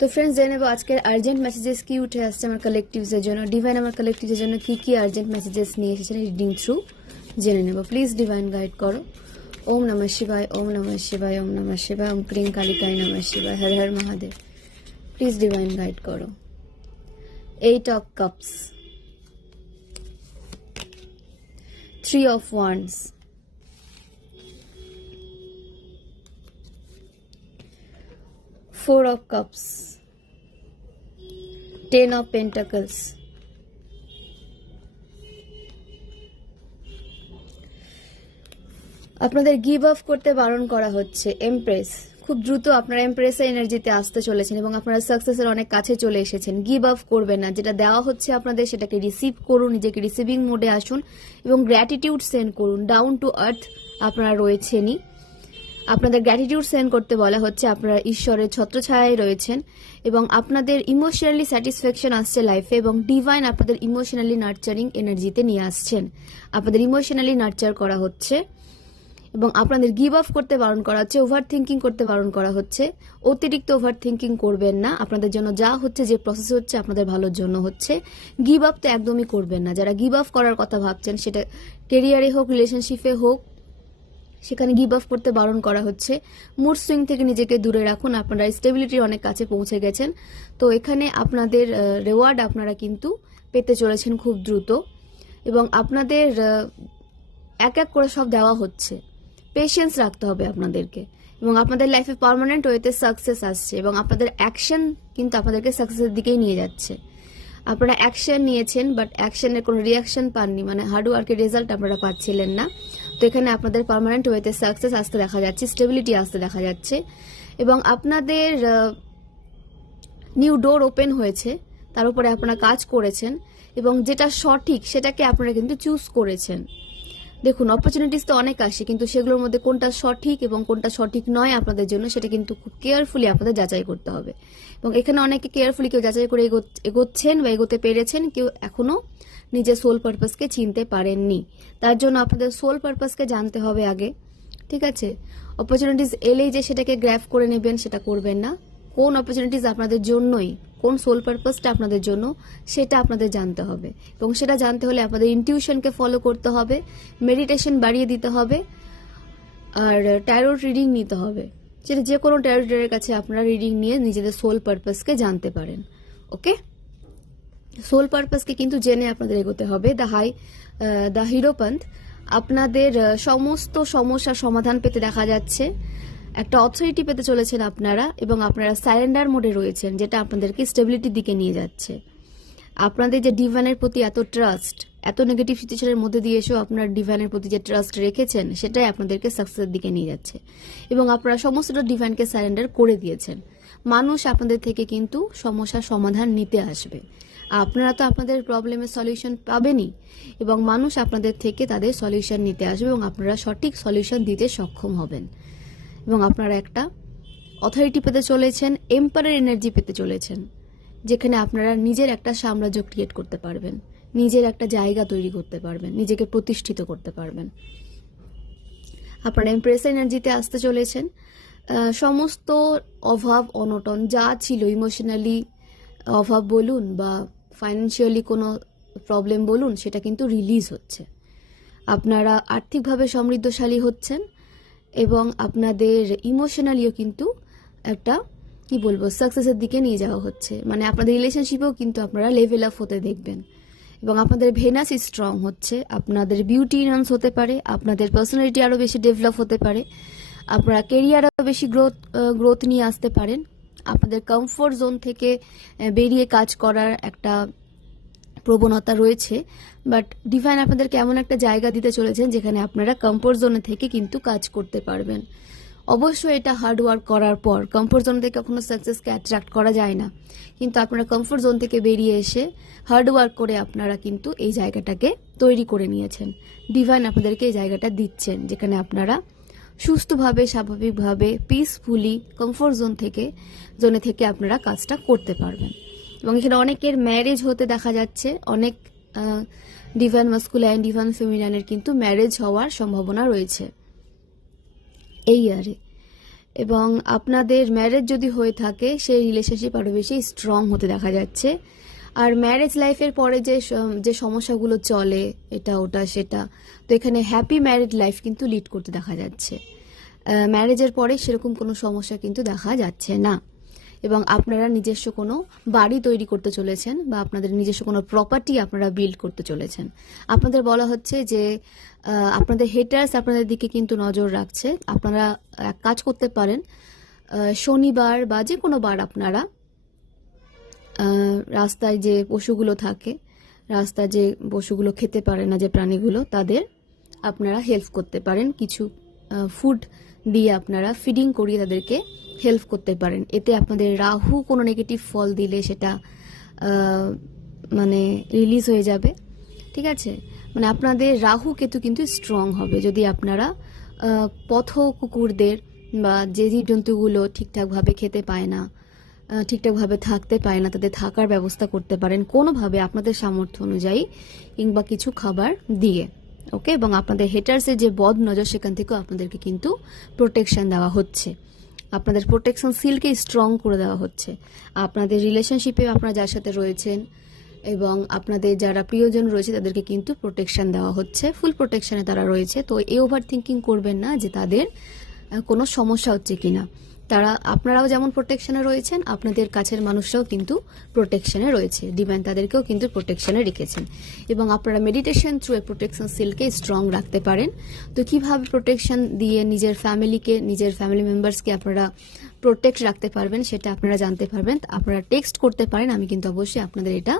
তো ফ্রেন্ডস জেনে নেব আজকের আর্জেন্ট মেসেজেস কি উঠে আসছে আমার কালেকটিভসের জন্য। ডিভাইন আমার কালেকটিভসের জন্য কি কি আর্জেন্ট মেসেজেস নিয়ে এসেছেন রিডিং থ্রু জেনে নেব। প্লিজ ডিভাইন গাইড করো। ওম নমঃ শিবায়, ওম নমঃ শিবায়, ওম নমঃ শিবায়, ওম ক্রিং কালিকায় নমঃ শিবায়, Har Har Mahadev. Please divine guide করো। 8 of cups, 3 of wands, 4 of cups, 10 of pentacles, আপনাদের গিভ আপ করতে বারণ করা হচ্ছে। এমপ্রেস, খুব দ্রুত আপনারা এমপ্রেসের এনার্জিতে আসতে চলেছেন এবং আপনারা সাকসেসের অনেক কাছে চলে এসেছেন। গিভ আপ করবেন না, যেটা দেওয়া হচ্ছে আপনাদের সেটাকে রিসিভ করুন, নিজেকে রিসিভিং মোডে আসুন এবং গ্র্যাটিটিউড সেন্ড করুন। ডাউন টু আর্থ আপনারা রয়েছেনই, আপনাদের গ্র্যাটিটিউড সেন্ড করতে বলা হচ্ছে। আপনারা ঈশ্বরের ছত্রছায়ায় রয়েছেন এবং আপনাদের ইমোশনালি স্যাটিসফ্যাকশন আসছে লাইফে এবং ডিভাইন আপনাদের ইমোশনালি নার্চারিং এনার্জিতে নিয়ে আসছেন। আপনাদের ইমোশনালি নার্চার করা হচ্ছে এবং আপনাদের গিভ আপ করতে বারণ করা হচ্ছে, ওভার থিঙ্কিং করতে বারণ করা হচ্ছে। অতিরিক্ত ওভার থিঙ্কিং করবেন না, আপনাদের জন্য যা হচ্ছে, যে প্রসেস হচ্ছে আপনাদের ভালোর জন্য হচ্ছে। গিভ আপ তো একদমই করবেন না। যারা গিভ আপ করার কথা ভাবছেন, সেটা কেরিয়ারে হোক, রিলেশনশিপে হোক, সেখানে গিভ আপ করতে বারণ করা হচ্ছে। মুড সুইং থেকে নিজেকে দূরে রাখুন। আপনারা স্টেবিলিটির অনেক কাছে পৌঁছে গেছেন, তো এখানে আপনাদের রেওয়ার্ড আপনারা কিন্তু পেতে চলেছেন খুব দ্রুত এবং আপনাদের এক এক করে সব দেওয়া হচ্ছে। পেশেন্স রাখতে হবে আপনাদেরকে এবং আপনাদের লাইফে পার্মানেন্ট ওয়েতে সাকসেস আসছে এবং আপনাদের অ্যাকশন কিন্তু আপনাদেরকে সাকসেসের দিকেই নিয়ে যাচ্ছে। আপনারা অ্যাকশন নিয়েছেন বাট অ্যাকশনের কোনো রিয়াকশন পাননি, মানে হার্ডওয়ার্কের রেজাল্ট আপনারা পাচ্ছিলেন না। তো এখানে আপনাদের পার্মানেন্ট ওয়েতে সাকসেস আসতে দেখা যাচ্ছে, স্টেবিলিটি আসতে দেখা যাচ্ছে এবং আপনাদের নিউ ডোর ওপেন হয়েছে, তার উপরে আপনারা কাজ করেছেন এবং যেটা সঠিক সেটাকে আপনারা কিন্তু চুজ করেছেন। দেখুন, অপরচুনিটিস তো অনেক আসে, কিন্তু সেগুলোর মধ্যে কোনটা সঠিক এবং কোনটা সঠিক নয় আপনাদের জন্য, সেটা কিন্তু খুব কেয়ারফুলি আপনাদের যাচাই করতে হবে এবং এখানে অনেকে কেয়ারফুলি কেউ যাচাই করে এগোচ্ছেন বা এগোতে পেরেছেন, কেউ এখনো নিজের সোল পারপাসকে চিনতে পারেননি। তার জন্য আপনাদের সোল পারপাসকে জানতে হবে আগে, ঠিক আছে? অপরচুনিটিস এলেই যে সেটাকে গ্র্যাব করে নেবেন, সেটা করবেন না। কোন অপরচুনিটিস আপনাদের জন্যই, কোন সোল পারপাসটা আপনাদের জন্য, সেটা আপনাদের জানতে হবে এবং সেটা জানতে হলে আপনাদের ইনটিউশনকে ফলো করতে হবে, মেডিটেশন বাড়িয়ে দিতে হবে আর ট্যারোট রিডিং নিতে হবে। সেটা যে কোনো ট্যারো রিডারের কাছে আপনারা রিডিং নিয়ে নিজেদের সোল পারপাসকে জানতে পারেন। ওকে, সোল পারপাসকে কিন্তু জেনে আপনাদের এগোতে হবে। দ্য হিরোপন্থ, আপনাদের সমস্ত সমস্যার সমাধান পেতে দেখা যাচ্ছে, একটা অথরিটি পেতে চলেছেন আপনারা এবং আপনারা সারেন্ডার মোডে রয়েছেন, যেটা আপনাদেরকে স্টেবিলিটির দিকে নিয়ে যাচ্ছে। আপনাদের যে ডিভাইনের প্রতি এত ট্রাস্ট, এত নেগেটিভ সিচুয়েশনের মধ্যে দিয়ে এসেও আপনার ডিভাইনের প্রতি যে ট্রাস্ট রেখেছেন, সেটাই আপনাদেরকে সাকসেসের দিকে নিয়ে যাচ্ছে এবং আপনারা সমস্তটা ডিভাইনকে সারেন্ডার করে দিয়েছেন। মানুষ আপনাদের থেকে কিন্তু সমস্যার সমাধান নিতে আসবে, আপনারা তো আপনাদের প্রবলেমের সলিউশন পাবেনই এবং মানুষ আপনাদের থেকে তাদের সলিউশন নিতে আসবে এবং আপনারা সঠিক সলিউশন দিতে সক্ষম হবেন এবং আপনারা একটা অথরিটি পেতে চলেছেন, এম্পায়ার এনার্জি পেতে চলেছেন, যেখানে আপনারা নিজের একটা সাম্রাজ্য ক্রিয়েট করতে পারবেন, নিজের একটা জায়গা তৈরি করতে পারবেন, নিজেকে প্রতিষ্ঠিত করতে পারবেন। আপনারা এমপ্রেস এনার্জিতে আসতে চলেছেন। সমস্ত অভাব অনটন যা ছিল, ইমোশনালি অভাব বলুন বা ফাইন্যান্সিয়ালি কোনো প্রবলেম বলুন, সেটা কিন্তু রিলিজ হচ্ছে। আপনারা আর্থিকভাবে সমৃদ্ধশালী হচ্ছেন এবং আপনাদের ইমোশনালিও কিন্তু একটা কি বলবো সাকসেসের দিকে নিয়ে যাওয়া হচ্ছে। মানে আপনাদের রিলেশনশিপেও কিন্তু আপনারা লেভেল আপ হতে দেখবেন এবং আপনাদের ভেনাস স্ট্রং হচ্ছে, আপনাদের বিউটি ইনহ্যান্স হতে পারে, আপনাদের পার্সোনালিটি আরও বেশি ডেভেলপ হতে পারে, আপনারা কেরিয়ার আরও বেশি গ্রোথ নিয়ে আসতে পারেন। আপনাদের কমফোর্ট জোন থেকে বেরিয়ে কাজ করার একটা প্রবণতা রয়েছে, বাট ডিভাইন আপনাদেরকে এমন একটা জায়গা দিতে চলেছেন যেখানে আপনারা কমফোর্ট জোনে থেকে কিন্তু কাজ করতে পারবেন। অবশ্যই এটা হার্ড ওয়ার্ক করার পর। কমফোর্ট জোন থেকে কখনো সাকসেসকে অ্যাট্রাক্ট করা যায় না, কিন্তু আপনারা কমফোর্ট জোন থেকে বেরিয়ে এসে হার্ড ওয়ার্ক করে আপনারা কিন্তু এই জায়গাটাকে তৈরি করে নিয়েছেন। ডিভাইন আপনাদেরকে এই জায়গাটা দিচ্ছেন যেখানে আপনারা সুস্থভাবে, স্বাভাবিকভাবে, পিসফুলি কমফোর্ট জোনে থেকে আপনারা কাজটা করতে পারবেন এবং এখানে অনেকের ম্যারেজ হতে দেখা যাচ্ছে। অনেক ডিভাইন মাস্কুলাইন, ডিভাইন ফেমিনাইনের কিন্তু ম্যারেজ হওয়ার সম্ভাবনা রয়েছে এই ইয়ারে এবং আপনাদের ম্যারেজ যদি হয়ে থাকে সেই রিলেশনশিপ আরও বেশি স্ট্রং হতে দেখা যাচ্ছে। আর ম্যারেজ লাইফের পরে যে সমস্যাগুলো চলে, এটা ওটা সেটা, তো এখানে হ্যাপি ম্যারিড লাইফ কিন্তু লিড করতে দেখা যাচ্ছে। ম্যারেজের পরে সেরকম কোনো সমস্যা কিন্তু দেখা যাচ্ছে না। এবং আপনারা নিজস্ব কোনো বাড়ি তৈরি করতে চলেছেন বা আপনাদের নিজস্ব কোনো প্রপার্টি আপনারা বিল্ড করতে চলেছেন। আপনাদের বলা হচ্ছে যে আপনাদের হেটার্স আপনাদের দিকে কিন্তু নজর রাখছে। আপনারা এক কাজ করতে পারেন, শনিবার বা যে কোনো বার আপনারা রাস্তায় যে পশুগুলো থাকে, রাস্তায় যে পশুগুলো খেতে পারে না, যে প্রাণীগুলো, তাদের আপনারা হেল্প করতে পারেন। কিছু ফুড দিয়ে আপনারা ফিডিং করিয়ে তাদেরকে হেল্প করতে পারেন। এতে আপনাদের রাহু কোনো নেগেটিভ ফল দিলে সেটা মানে রিলিজ হয়ে যাবে। ঠিক আছে, মানে আপনাদের রাহু কেতু কিন্তু স্ট্রং হবে যদি আপনারা পথ কুকুরদের বা যে জীবজন্তুগুলো ঠিকঠাকভাবে খেতে পায় না, ঠিকঠাকভাবে থাকতে পায় না, তাদের থাকার ব্যবস্থা করতে পারেন কোনোভাবে আপনাদের সামর্থ্য অনুযায়ী, কিংবা কিছু খাবার দিয়ে। ওকে, এবং আপনাদের হেটার্সের যে বদ নজর সেখান থেকেও আপনাদেরকে কিন্তু প্রোটেকশন দেওয়া হচ্ছে। আপনাদের প্রোটেকশন সিলকে স্ট্রং করে দেওয়া হচ্ছে। আপনাদের রিলেশনশিপে আপনারা যার সাথে রয়েছেন এবং আপনাদের যারা প্রিয়জন রয়েছে তাদেরকে কিন্তু প্রোটেকশন দেওয়া হচ্ছে, ফুল প্রোটেকশনে তারা রয়েছে। তো এই ওভার থিঙ্কিং করবেন না যে তাদের কোনো সমস্যা হচ্ছে কিনা। আপনারাও যেমন প্রোটেকশনে রয়েছেন, আপনাদের কাছের মানুষরাও কিন্তু প্রোটেকশনে রয়েছে। ডিভাইন তাদেরকেও কিন্তু প্রোটেকশনে রেখেছেন। এবং আপনারা মেডিটেশন থ্রু এ প্রোটেকশন সিলকে স্ট্রং রাখতে পারেন। তো কিভাবে প্রোটেকশন দিয়ে নিজের ফ্যামিলিকে, নিজের ফ্যামিলি মেম্বার্সকে আপনারা প্রোটেক্ট রাখতে পারবেন সেটা আপনারা জানতে পারবেন। আপনারা টেক্সট করতে পারেন, আমি কিন্তু অবশ্যই আপনাদের এটা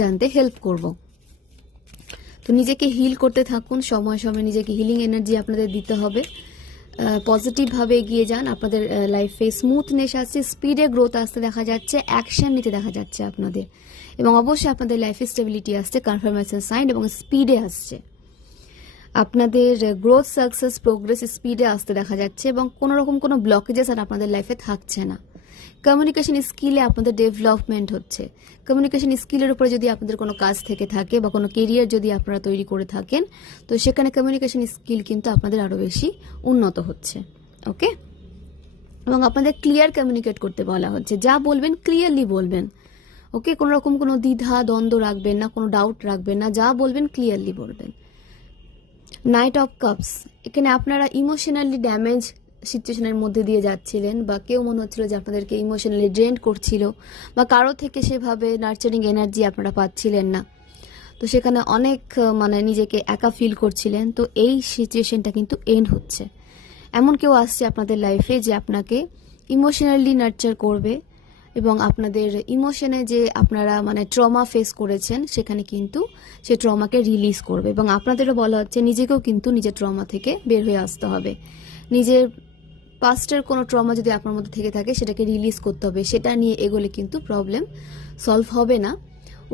জানতে হেল্প করব। তো নিজেকে হিল করতে থাকুন, সময় সময় নিজেকে হিলিং এনার্জি আপনাদের দিতে হবে। পজিটিভভাবে এগিয়ে যান। আপনাদের লাইফে স্মুথনেস আসছে, স্পিডে গ্রোথ আসতে দেখা যাচ্ছে, অ্যাকশন নিতে দেখা যাচ্ছে আপনাদের। এবং অবশ্যই আপনাদের লাইফে স্টেবিলিটি আসছে, কনফার্মেশন সাইন এবং স্পিডে আসছে। আপনাদের গ্রোথ, সাকসেস, প্রোগ্রেস স্পিডে আসতে দেখা যাচ্ছে এবং কোনো রকম কোনো ব্লকেজেস আর আপনাদের লাইফে থাকছে না। কমিউনিকেশন স্কিলে আপনাদের ডেভেলপমেন্ট হচ্ছে। কমিউনিকেশন স্কিলের উপরে যদি আপনাদের কোনো কাজ থেকে থাকে বা কোনো কেরিয়ার যদি আপনারা তৈরি করে থাকেন, তো সেখানে কমিউনিকেশন স্কিল কিন্তু আপনাদের আরও বেশি উন্নত হচ্ছে। ওকে, এবং আপনাদের ক্লিয়ার কমিউনিকেট করতে বলা হচ্ছে। যা বলবেন ক্লিয়ারলি বলবেন। ওকে, কোনো রকম কোনো দ্বিধা দ্বন্দ্ব রাখবেন না, কোনো ডাউট রাখবেন না, যা বলবেন ক্লিয়ারলি বলবেন। নাইট অফ কাপস, এখানে আপনারা ইমোশনালি ড্যামেজ সিচুয়েশনের মধ্যে দিয়ে যাচ্ছিলেন বা কেউ মনে হচ্ছিল যে আপনাদেরকে ইমোশনালি ড্রেন করছিল বা কারো থেকে সেভাবে নার্চারিং এনার্জি আপনারা পাচ্ছিলেন না। তো সেখানে অনেক মানে নিজেকে একা ফিল করছিলেন। তো এই সিচুয়েশনটা কিন্তু এন্ড হচ্ছে। এমন কেউ আসছে আপনাদের লাইফে যে আপনাকে ইমোশনালি নার্চার করবে এবং আপনাদের ইমোশনে যে আপনারা মানে ট্রমা ফেস করেছেন সেখানে কিন্তু সে ট্রমাকে রিলিজ করবে। এবং আপনাদেরও বলা হচ্ছে নিজেকেও কিন্তু নিজের ট্রমা থেকে বের হয়ে আসতে হবে। নিজের পাস্টের কোনো ট্রমা যদি আপনার মধ্যে থেকে থাকে সেটাকে রিলিজ করতে হবে। সেটা নিয়ে এগোলে কিন্তু প্রবলেম সলভ হবে না,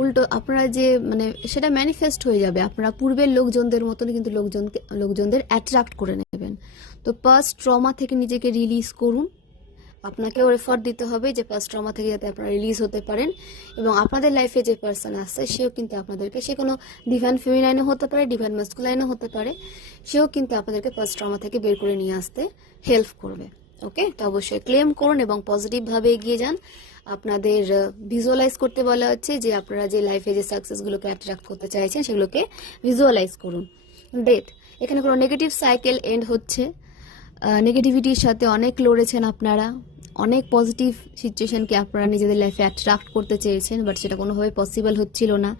উল্টো আপনারা যে মানে সেটা ম্যানিফেস্ট হয়ে যাবে। আপনারা পূর্বের লোকজনদের মতন কিন্তু লোকজনদের অ্যাট্রাক্ট করে নেবেন। তো পাস্ট ট্রমা থেকে নিজেকে রিলিজ করুন। আপনাকেও এফর্ট দিতে হবে যে পাস্ট ট্রমা থেকে যাতে আপনারা রিলিজ হতে পারেন। এবং আপনাদের লাইফে যে পার্সন আসছে সেও কিন্তু আপনাদেরকে, সে কোনো ডিভাইন ফেমিনাইনও হতে পারে, ডিভাইন মাস্কুলাইনও হতে পারে, সেও কিন্তু আপনাদেরকে পাস্ট ট্রমা থেকে বের করে নিয়ে আসতে হেল্প করবে। ওকে, তো অবশ্যই ক্লেম করুন এবং পজিটিভভাবে এগিয়ে যান। আপনাদের ভিজুয়ালাইজ করতে বলা হচ্ছে যে আপনারা যে লাইফে যে সাকসেসগুলোকে অ্যাট্রাক্ট করতে চাইছেন সেগুলোকে ভিজুয়ালাইজ করুন। ডেট, এখানে কোনো নেগেটিভ সাইকেল এন্ড হচ্ছে। নেগেটিভিটির সাথে অনেক লড়েছেন আপনারা, অনেক পজিটিভ সিচুয়েশনকে আপনারা নিজেদের লাইফে অ্যাট্রাক্ট করতে চেয়েছেন, বাট সেটা কোনোভাবে পসিবল হচ্ছিল না,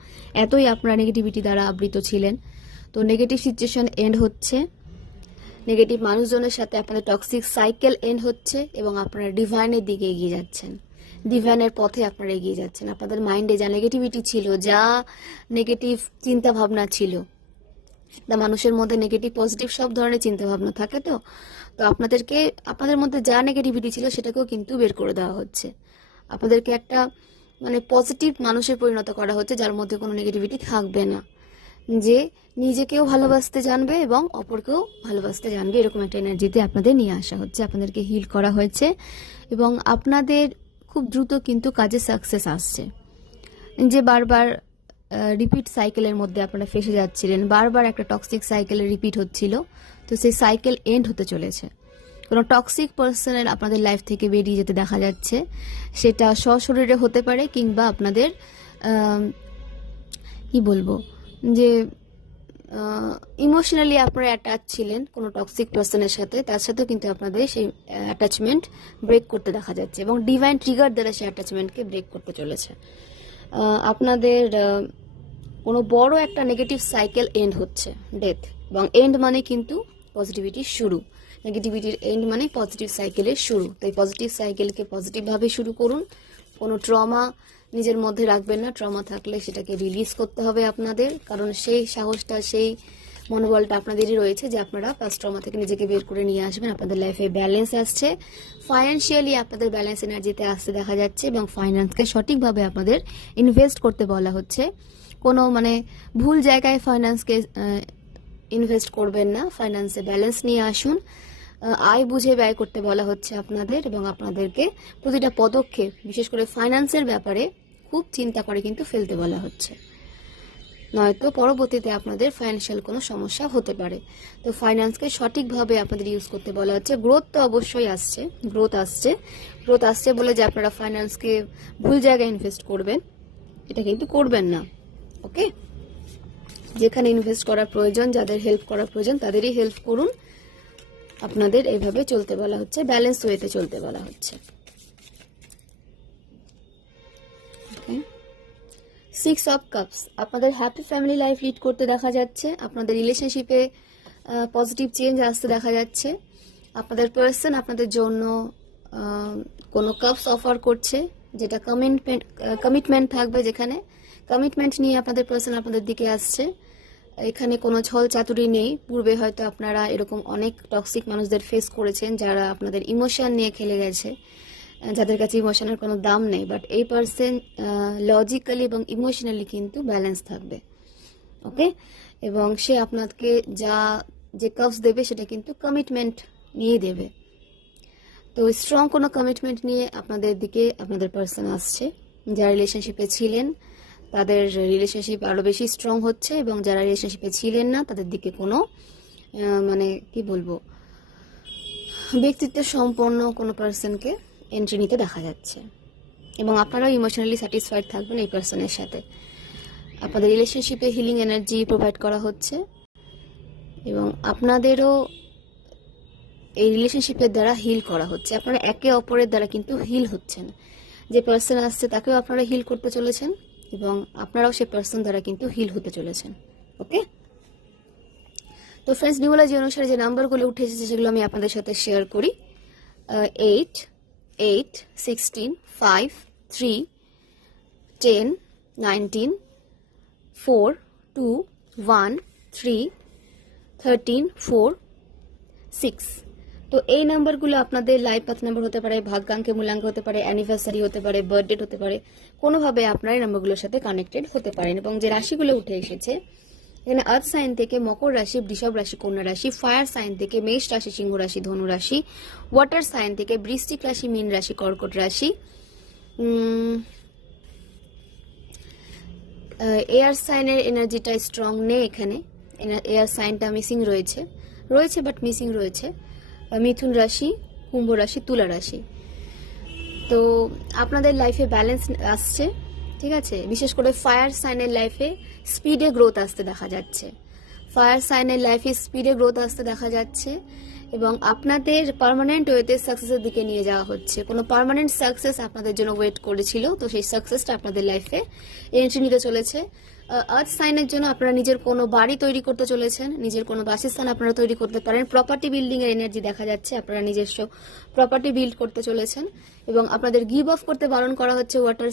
এতই আপনারা নেগেটিভিটি দ্বারা আবৃত ছিলেন। তো নেগেটিভ সিচুয়েশন এন্ড হচ্ছে, নেগেটিভ মানুষজনের সাথে আপনাদের টক্সিক সাইকেল এন্ড হচ্ছে এবং আপনারা ডিভাইনের দিকে এগিয়ে যাচ্ছেন, ডিভাইনের পথে আপনারা এগিয়ে যাচ্ছেন। আপনাদের মাইন্ডে যা নেগেটিভিটি ছিল, যা নেগেটিভ চিন্তা ভাবনা ছিল, তা মানুষের মধ্যে নেগেটিভ পজিটিভ সব ধরনের চিন্তা ভাবনা থাকে। তো আপনাদেরকে, আপনাদের মধ্যে যা নেগেটিভিটি ছিল সেটাকেও কিন্তু বের করে দেওয়া হচ্ছে। আপনাদেরকে একটা মানে পজিটিভ মানুষের পরিণত করা হচ্ছে যার মধ্যে কোনো নেগেটিভিটি থাকবে না, যে নিজেকেও ভালোবাসতে জানবে এবং অপরকেও ভালোবাসতে জানবে, এরকম একটা এনার্জিতে আপনাদের নিয়ে আসা হচ্ছে। আপনাদেরকে হিল করা হয়েছে এবং আপনাদের খুব দ্রুত কিন্তু কাজে সাকসেস আসছে। যে বারবার রিপিট সাইকেলের মধ্যে আপনারা ফেসে যাচ্ছিলেন, বারবার একটা টক্সিক সাইকেলের রিপিট হচ্ছিল, তো সেই সাইকেল এন্ড হতে চলেছে। কোনো টক্সিক পার্সনের আপনাদের লাইফ থেকে বেরিয়ে যেতে দেখা যাচ্ছে। সেটা সশরীরে হতে পারে কিংবা আপনাদের কি বলবো যে ইমোশনালি আপনারা অ্যাটাচ ছিলেন কোনো টক্সিক পার্সনের সাথে, তার সাথেও কিন্তু আপনাদের সেই অ্যাটাচমেন্ট ব্রেক করতে দেখা যাচ্ছে এবং ডিভাইন ট্রিগার দ্বারা সেই অ্যাটাচমেন্টকে ব্রেক করতে চলেছে। আপনাদের কোনো বড় একটা নেগেটিভ সাইকেল এন্ড হচ্ছে, ডেথ, এবং এন্ড মানে কিন্তু পজিটিভিটির শুরু, নেগেটিভিটির এন্ড মানে পজিটিভ সাইকেলের শুরু। তো এই পজিটিভ সাইকেলকে পজিটিভভাবে শুরু করুন। কোনো ট্রমা নিজের মধ্যে রাখবেন না, ট্রমা থাকলে সেটাকে রিলিজ করতে হবে আপনাদের, কারণ সেই সাহসটা, সেই মনোবলটা আপনাদেরই রয়েছে যে আপনারা ফার্স্ট ট্রমা থেকে নিজেকে বের করে নিয়ে আসবেন। আপনাদের লাইফে ব্যালেন্স আসছে, ফাইন্যান্সিয়ালি আপনাদের ব্যালেন্স এনার্জিতে আসতে দেখা যাচ্ছে এবং ফাইন্যান্সকে সঠিকভাবে আপনাদের ইনভেস্ট করতে বলা হচ্ছে। কোনো মানে ভুল জায়গায় ফাইন্যান্সকে ইনভেস্ট করবেন না, ফাইন্যান্সে ব্যালেন্স নিয়ে আসুন। আয় বুঝে ব্যয় করতে বলা হচ্ছে আপনাদের এবং আপনাদেরকে প্রতিটা পদক্ষেপ, বিশেষ করে ফাইন্যান্সের ব্যাপারে খুব চিন্তা করে কিন্তু ফেলতে বলা হচ্ছে, নয়তো পরবর্তীতে আপনাদের ফাইন্যান্সিয়াল কোনো সমস্যা হতে পারে। তো ফাইন্যান্সকে সঠিকভাবে আপনাদের ইউজ করতে বলা হচ্ছে। গ্রোথ তো অবশ্যই আসছে, গ্রোথ আসছে বলে যে আপনারা ফাইন্যান্সকে ভুল জায়গায় ইনভেস্ট করবেন এটা কিন্তু করবেন না। ওকে, যেখানে ইনভেস্ট করার প্রয়োজন, যাদের হেল্প করার প্রয়োজন তাদেরই হেল্প করুন। আপনাদের এইভাবে চলতে বলা হচ্ছে, ব্যালেন্স ওয়েতে চলতে বলা হচ্ছে। সিক্স অফ কাপস, আপনাদের হ্যাপি ফ্যামিলি লাইফ লিড করতে দেখা যাচ্ছে। আপনাদের রিলেশনশিপে পজিটিভ চেঞ্জ আসতে দেখা যাচ্ছে। আপনাদের পার্সন আপনাদের জন্য কোনো কাপস অফার করছে, যেটা কমিটমেন্ট থাকবে, যেখানে কমিটমেন্ট নিয়ে আপনাদের পার্সন আপনাদের দিকে আসছে। এখানে কোনো ছল চাতুরি নেই। পূর্বে হয়তো আপনারা এরকম অনেক টক্সিক মানুষদের ফেস করেছেন যারা আপনাদের ইমোশন নিয়ে খেলে গেছে, যাদের কাছে ইমোশনের কোনো দাম নেই। বাট এই পার্সন লজিক্যালি এবং ইমোশনালি কিন্তু ব্যালেন্স থাকবে। ওকে, এবং সে আপনাকে যে কাপস দেবে সেটা কিন্তু কমিটমেন্ট নিয়ে দেবে। তো স্ট্রং কোনো কমিটমেন্ট নিয়ে আপনাদের দিকে আপনাদের পার্সন আসছে। যারা রিলেশনশিপে ছিলেন তাদের রিলেশনশিপ আরও বেশি স্ট্রং হচ্ছে এবং যারা রিলেশনশিপে ছিলেন না তাদের দিকে কোনো মানে কি বলবো ব্যক্তিত্ব সম্পন্ন কোনো পার্সনকে এন্ট্রি নিতে দেখা যাচ্ছে এবং আপনারাও ইমোশনালি স্যাটিসফাইড থাকবেন এই পার্সনের সাথে। আপনাদের রিলেশনশিপে হিলিং এনার্জি প্রোভাইড করা হচ্ছে এবং আপনাদেরও এই রিলেশনশিপের দ্বারা হিল করা হচ্ছে। আপনারা একে অপরের দ্বারা কিন্তু হিল হচ্ছেন। যে পার্সন আসছে তাকেও আপনারা হিল করতে চলেছেন এবং আপনারাও সেই পার্সন দ্বারা কিন্তু হিল হতে চলেছেন। ওকে, তো ফ্রেন্ডস, নিউমোলজি অনুসারে যে নাম্বারগুলো উঠে এসেছে সেগুলো আমি আপনাদের সাথে শেয়ার করি। 8, 8, 16, 5, 3, 10, 19, 4, 2, 1, 3, 13, 4, 6। তো এই নাম্বারগুলো আপনাদের লাইফ পাথ নাম্বার হতে পারে, ভাগ্যাঙ্কে মূলাঙ্ক হতে পারে, অ্যানিভার্সারি হতে পারে, বার্থডেট হতে পারে, কোনোভাবে আপনার এই নাম্বারগুলোর সাথে কানেক্টেড হতে পারেন। এবং যে রাশিগুলো উঠে এসেছে এখানে আর্থ সাইন থেকে মকর রাশি, বৃষভ রাশি, কন্যা রাশি, ফায়ার সাইন থেকে মেষ রাশি, সিংহ রাশি, ধনু রাশি, ওয়াটার সাইন থেকে বৃশ্চিক রাশি, মীন রাশি, কর্কট রাশি, এয়ার সাইনের এনার্জিটা স্ট্রং নেই এখানে, এয়ার সাইনটা মিসিং রয়েছে বাট মিসিং রয়েছে, মিথুন রাশি, কুম্ভ রাশি, তুলা রাশি। তো আপনাদের লাইফে ব্যালেন্স আসছে, ঠিক আছে। বিশেষ করে ফায়ার সাইনের লাইফে স্পিডে গ্রোথ আসতে দেখা যাচ্ছে, ফায়ার সাইনের লাইফে স্পিডে গ্রোথ আসতে দেখা যাচ্ছে এবং আপনাদের পার্মানেন্ট ওয়েতে সাকসেসের দিকে নিয়ে যাওয়া হচ্ছে। কোনো পার্মানেন্ট সাকসেস আপনাদের জন্য ওয়েট করেছিল, তো সেই সাকসেসটা আপনাদের লাইফে এন্ট্রি নিতে চলেছে। আর্থ সাইনের জন্য আপনারা নিজের কোনো বাড়ি তৈরি করতে চলেছেন, নিজের কোনো বাসস্থান আপনারা তৈরি করতে পারেন। প্রপার্টি বিল্ডিং এর এনার্জি দেখা যাচ্ছে, আপনারা নিজস্ব প্রপার্টি বিল্ড করতে চলেছেন এবং আপনাদের গিভ অফ করতে বারণ করা হচ্ছে। ওয়াটার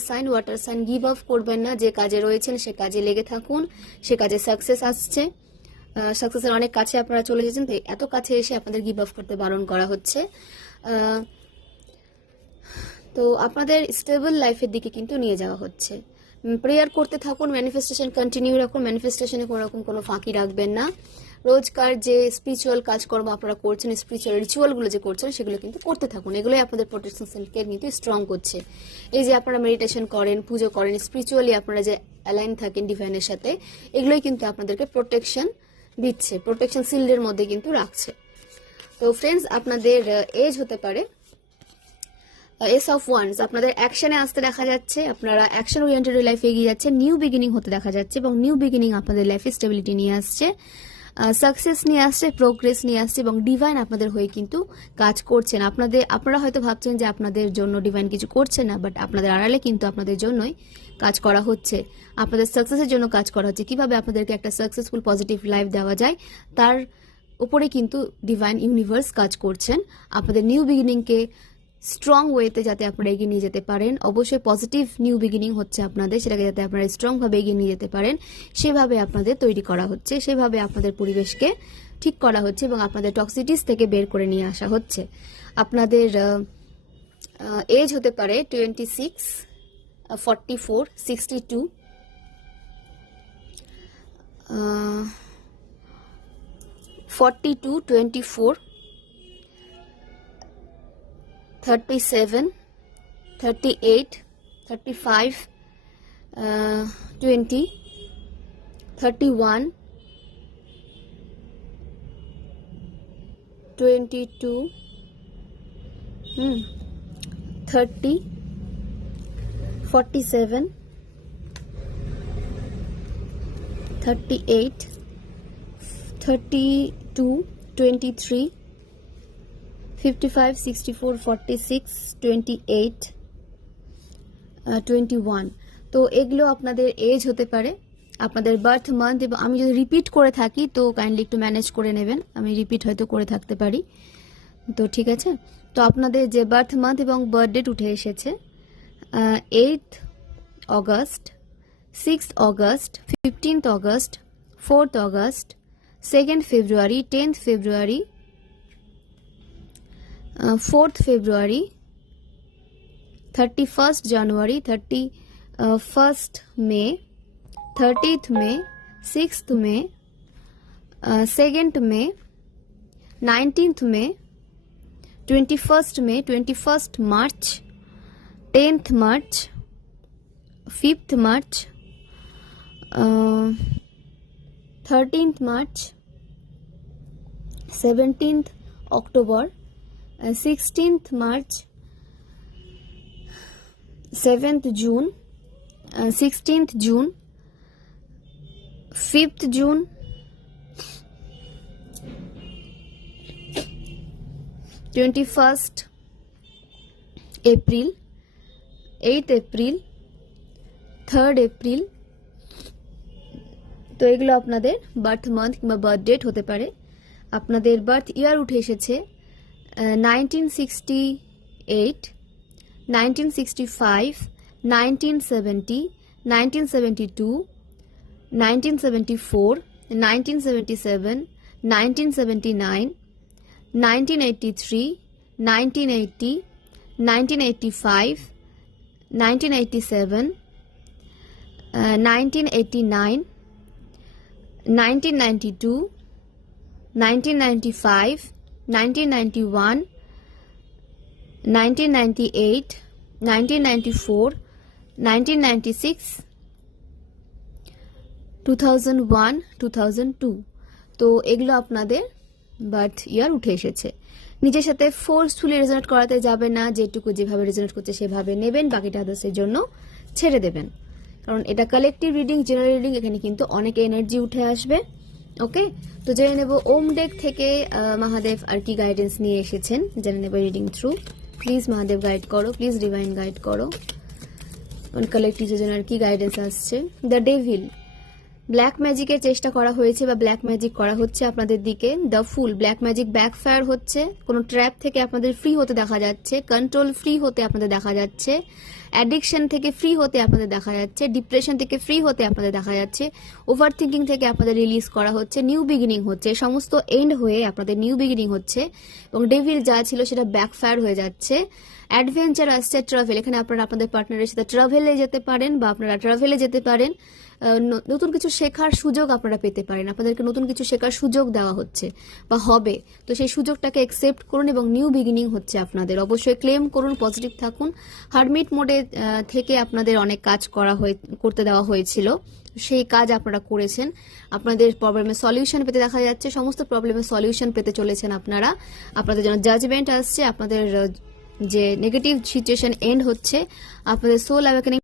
সাইন গিভ অফ করবেন না, যে কাজে রয়েছেন সে কাজে লেগে থাকুন, সে কাজে সাকসেস আসছে, সাকসেসের অনেক কাছে আপনারা চলে এসেছেন, তো এত কাছে এসে আপনাদের গিভ অফ করতে বারণ করা হচ্ছে। তো আপনাদের স্টেবল লাইফের দিকে কিন্তু নিয়ে যাওয়া হচ্ছে। প্রেয়ার করতে থাকুন, ম্যানিফেস্টেশন কন্টিনিউ রাখুন, ম্যানিফেস্টেশনে কোনো রকম কোনো ফাঁকি রাখবেন না। রোজকার যে স্পিরিচুয়াল কাজকর্ম আপনারা করছেন, স্পিরিচুয়াল রিচুয়ালগুলো যে করছেন সেগুলো কিন্তু করতে থাকুন, এগুলোই আপনাদের প্রোটেকশন সেলকে কিন্তু স্ট্রং করছে। এই যে আপনারা মেডিটেশন করেন, পুজো করেন, স্পিরিচুয়ালি আপনারা যে অ্যালাইন থাকেন ডিভাইনের সাথে, এগুলোই কিন্তু আপনাদেরকে প্রোটেকশন দিচ্ছে, প্রোটেকশন শিল্ডের মধ্যে কিন্তু রাখছে। তো ফ্রেন্ডস, আপনাদের এজ হতে পারে এস অফ ওয়ান্স, আপনাদের অ্যাকশনে আসতে দেখা যাচ্ছে, আপনারা অ্যাকশন ওরিয়েন্টেড লাইফে এগিয়ে যাচ্ছে, নিউ বিগিনিং হতে দেখা যাচ্ছে এবং নিউ বিগিনিং আপনাদের লাইফে স্টেবিলিটি নিয়ে আসছে, সাকসেস নিয়ে আসছে, প্রোগ্রেস নিয়ে আসছে এবং ডিভাইন আপনাদের হয়ে কিন্তু কাজ করছেন। আপনারা হয়তো ভাবছেন যে আপনাদের জন্য ডিভাইন কিছু করছে না, বাট আপনাদের আড়ালে কিন্তু আপনাদের জন্যই কাজ করা হচ্ছে, আপনাদের সাকসেসের জন্য কাজ করা হচ্ছে। কিভাবে আপনাদেরকে একটা সাকসেসফুল পজিটিভ লাইফ দেওয়া যায় তার উপরে কিন্তু ডিভাইন ইউনিভার্স কাজ করছেন, আপনাদের নিউ বিগিনিংকে স্ট্রং ওয়েতে যাতে আপনারা এগিয়ে নিয়ে যেতে পারেন। অবশ্যই পজিটিভ নিউ বিগিনিং হচ্ছে আপনাদের, সেটাকে যাতে আপনারা স্ট্রংভাবে এগিয়ে নিয়ে যেতে পারেন সেভাবে আপনাদের তৈরি করা হচ্ছে, সেভাবে আপনাদের পরিবেশকে ঠিক করা হচ্ছে এবং আপনাদের টক্সিটিস থেকে বের করে নিয়ে আসা হচ্ছে। আপনাদের এজ হতে পারে 26, 44, 62, 42, 24, 37, 38, 35, 20, 31, 22, 30, 47, 38, 32, 23, 55, 64, 46, 28, 21। তো এগুলো আপনাদের এজ হতে পারে, আপনাদের বার্থ মান্থ, এবং আমি যদি রিপিট করে থাকি তো কাইন্ডলি একটু ম্যানেজ করে নেবেন, আমি রিপিট হয়তো করে থাকতে পারি, তো ঠিক আছে। তো আপনাদের যে বার্থ মান্থ এবং বার্থ ডেট উঠে এসেছে 8th August, 6th August, 15th August, 4th August, 2nd ফেব্রুয়ারি, 10th ফেব্রুয়ারি, 4th ফেব্রুয়ারি, 31st জানুয়ারি, 31st মে, 30th মে, 6th মে, 2nd মে, 19th মে, 21st মে, 21st March, 10th March, 5th March, 13th March, 17th October, 16th March, 7th June, 16th June, 5th June, 21st April, 8th April, 3rd April. তো এগুলো আপনাদের birth month কিংবা birth date হতে পারে। আপনাদের birth ইয়ার উঠে এসেছে 1968, 1965, 1970, 1972, 1974, 1977, 1979, 1983, 1980, 1985, 1987, 1989, 1992, 1995, 1991, 1998, 1994, 1996, 2001, 2002। তো এগুলো আপনাদের বার্থ ইয়ার উঠে এসেছে। নিজের সাথে ফোর্সফুলি রেজোনেট করাতে যাবে না, যেটুকু যেভাবে রেজোনেট করছে সেভাবে নেবেন, বাকিটা আদার্সের জন্য ছেড়ে দেবেন, কারণ এটা কালেকটিভ রিডিং, জেনারেল রিডিং, এখানে কিন্তু অনেক এনার্জি উঠে আসবে। ওকে, তো জেনে নেব ওম ডেক থেকে মহাদেব আর কি গাইডেন্স নিয়ে এসেছেন, জেনে নেব reading through. Please Mahadev guide করো, প্লিজ ডিভাইন গাইড করো, কালেকটিভের জন্য আর কি গাইডেন্স আসছে। দ্য ডেভিল, ব্ল্যাক ম্যাজিকের চেষ্টা করা হয়েছে বা ব্ল্যাক ম্যাজিক করা হচ্ছে আপনাদের দিকে। The full, black magic backfire হচ্ছে, কোনো ট্র্যাপ থেকে আপনাদের ফ্রি হতে দেখা যাচ্ছে, কন্ট্রোল ফ্রি হতে আপনাদের দেখা যাচ্ছে, অ্যাডিকশন থেকে ফ্রি হতে আপনাদের দেখা যাচ্ছে, ডিপ্রেশন থেকে ফ্রি হতে আপনাদের দেখা যাচ্ছে, ওভার থিঙ্কিং থেকে আপনাদের রিলিজ করা হচ্ছে, নিউ বিগিনিং হচ্ছে, সমস্ত এন্ড হয়ে আপনাদের নিউ বিগিনিং হচ্ছে এবং ডেভিল যা ছিল সেটা ব্যাকফায়ার হয়ে যাচ্ছে। অ্যাডভেঞ্চার আসছে, ট্রাভেল, এখানে আপনারা আপনাদের পার্টনারের সাথে ট্রাভেলে যেতে পারেন বা আপনারা ট্রাভেলে যেতে পারেন। নতুন কিছু শেখার সুযোগ আপনারা পেতে পারেন, আপনাদেরকে নতুন কিছু শেখার সুযোগ দেওয়া হচ্ছে বা হবে, তো সেই সুযোগটাকে অ্যাকসেপ্ট করুন এবং নিউ বিগিনিং হচ্ছে আপনাদের। অবশ্যই ক্লেম করুন, পজিটিভ থাকুন। হারমিট মোডে থেকে আপনাদের অনেক কাজ করতে দেওয়া হয়েছিল, সেই কাজ আপনারা করেছেন। আপনাদের প্রবলেমের সলিউশন পেতে দেখা যাচ্ছে, সমস্ত প্রবলেমের সলিউশন পেতে চলেছেন আপনারা। আপনাদের জন্য জাজমেন্ট আসছে, আপনাদের যে নেগেটিভ সিচুয়েশন এন্ড হচ্ছে, আপনাদের সোল অ্যাওয়েকেনিং